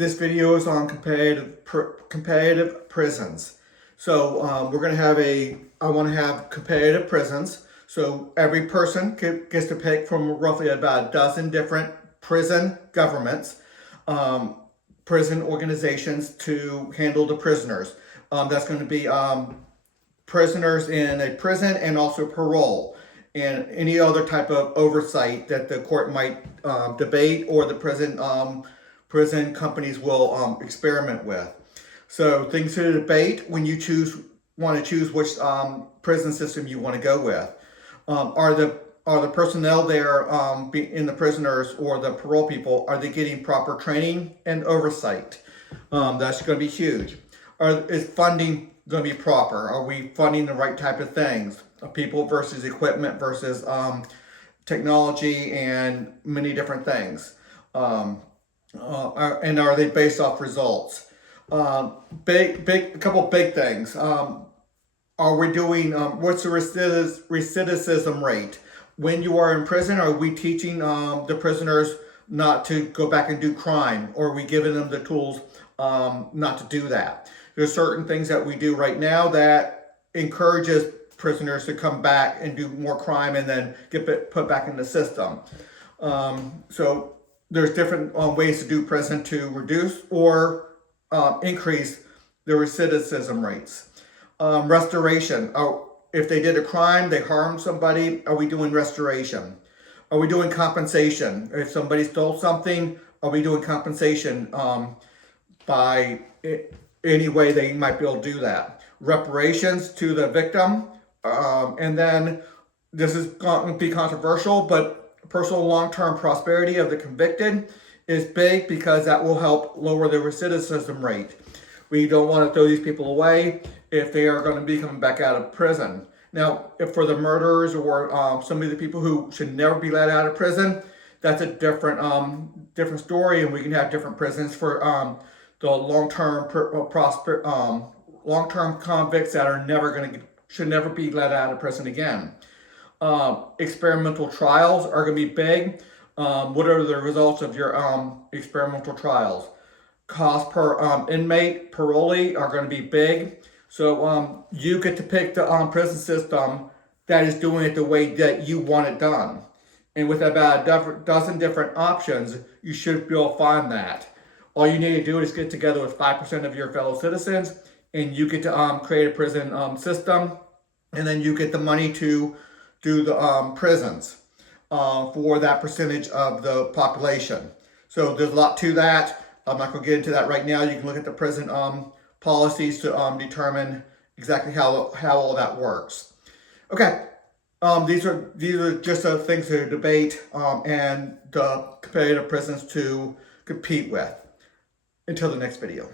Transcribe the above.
This video is on competitive prisons. So we're going to have I want to have competitive prisons. So every person gets to pick from roughly about a dozen different prison governments, prison organizations to handle the prisoners. That's going to be prisoners in a prison and also parole and any other type of oversight that the court might debate or the prison companies will experiment with. So things to debate when you want to choose which prison system you want to go with. Are the personnel there in the prisoners or the parole people, are they getting proper training and oversight? That's going to be huge. Is funding going to be proper? Are we funding the right type of things? People versus equipment versus technology and many different things. And are they based off results? A couple big things. Are we doing, what's the recidivism rate? When you are in prison, are we teaching the prisoners not to go back and do crime? Or are we giving them the tools not to do that? There's certain things that we do right now that encourages prisoners to come back and do more crime and then get put back in the system. So there's different ways to do prison to reduce or increase the recidivism rates. Restoration. If they did a crime, they harmed somebody, are we doing restoration? Are we doing compensation? If somebody stole something, are we doing compensation by any way they might be able to do that? Reparations to the victim. And then this is going to be controversial, but personal long-term prosperity of the convicted is big because that will help lower the recidivism rate. We don't want to throw these people away if they are going to be coming back out of prison. Now, if for the murderers or some of the people who should never be let out of prison, that's a different story, and we can have different prisons for the long-term convicts that are should never be let out of prison again. Experimental trials are going to be big. What are the results of your experimental trials? Cost per inmate, parolee are going to be big. So you get to pick the prison system that is doing it the way that you want it done. And with about a dozen different options, you should be able to find that. All you need to do is get together with 5% of your fellow citizens, and you get to create a prison system, and then you get the money to do the prisons for that percentage of the population. So there's a lot to that. I'm not going to get into that right now. You can look at the prison policies to determine exactly how all that works. Okay, these are just things to debate and the competitive prisons to compete with. Until the next video.